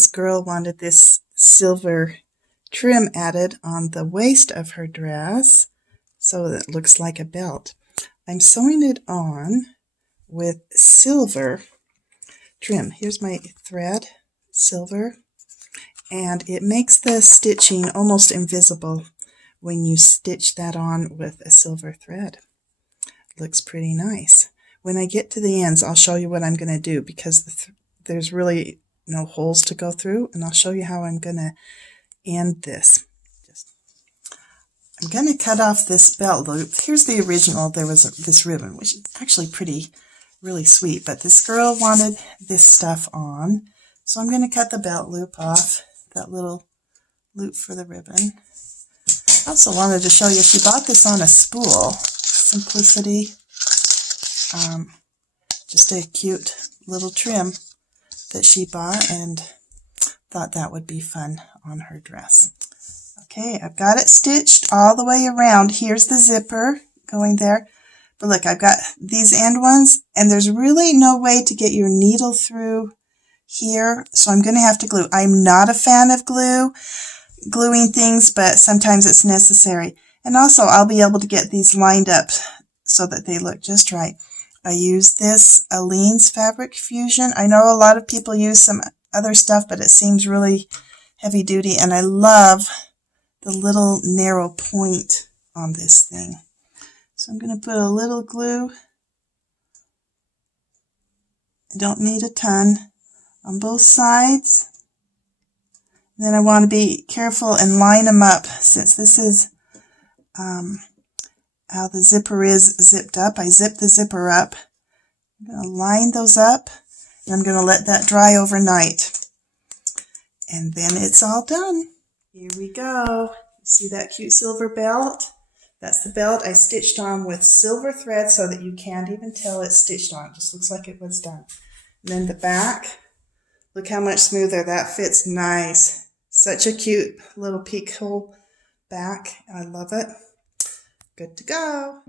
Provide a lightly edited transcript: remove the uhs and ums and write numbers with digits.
this girl wanted this silver trim added on the waist of her dress so that it looks like a belt. I'm sewing it on with silver trim. Here's my thread, silver, and it makes the stitching almost invisible when you stitch that on with a silver thread. It looks pretty nice. When I get to the ends, I'll show you what I'm going to do because there's really no holes to go through, and I'll show you how I'm going to end this. I'm going to cut off this belt loop. Here's the original. There was this ribbon, which is actually really sweet, but this girl wanted this stuff on, so I'm going to cut the belt loop off, that little loop for the ribbon. I also wanted to show you, she bought this on a spool. Simplicity. Just a cute little trim that she bought, and thought that would be fun on her dress. Okay, I've got it stitched all the way around. Here's the zipper going there. But look, I've got these end ones, and there's really no way to get your needle through here, so I'm going to have to glue. I'm not a fan of gluing things, but sometimes it's necessary. And also, I'll be able to get these lined up so that they look just right. I use this Aleene's Fabric Fusion. I know a lot of people use some other stuff, but it seems really heavy duty, and I love the little narrow point on this thing. So I'm going to put a little glue. I don't need a ton on both sides. And then I want to be careful and line them up, since this is how the zipper is zipped up. I zip the zipper up. I'm going to line those up, and I'm going to let that dry overnight. And then it's all done. Here we go. You see that cute silver belt? That's the belt I stitched on with silver thread so that you can't even tell it's stitched on. It just looks like it was done. And then the back, look how much smoother. That fits nice. Such a cute little peek hole back. I love it. Good to go.